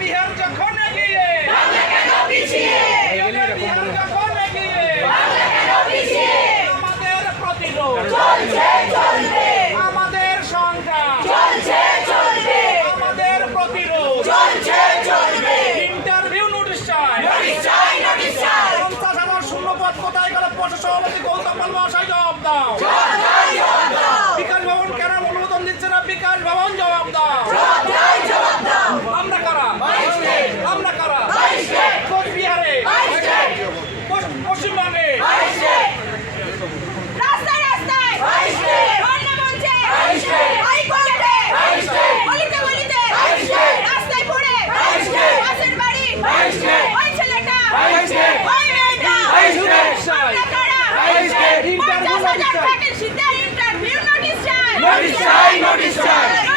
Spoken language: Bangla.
বিহার যখন এগিয়ে আমাদের প্রতিরোধ আমাদের সংগ্রাম আমাদের প্রতিরোধ ইন্টারভিউ নোটিশ চাই 50 আমার শূন্যপদ কোথায় গেল পর্ষদ সভাপতি গৌতম পাল মহাশয় জবাব দাও। বিকাশ ভবন কেন অনুমোদন দিচ্ছে না? বিকাশ ভবন জবাব দাও। আমরা কারা? কোচবিহারে, পশ্চিমবঙ্গে, ইন্টারভিউ নোটিশ চাই।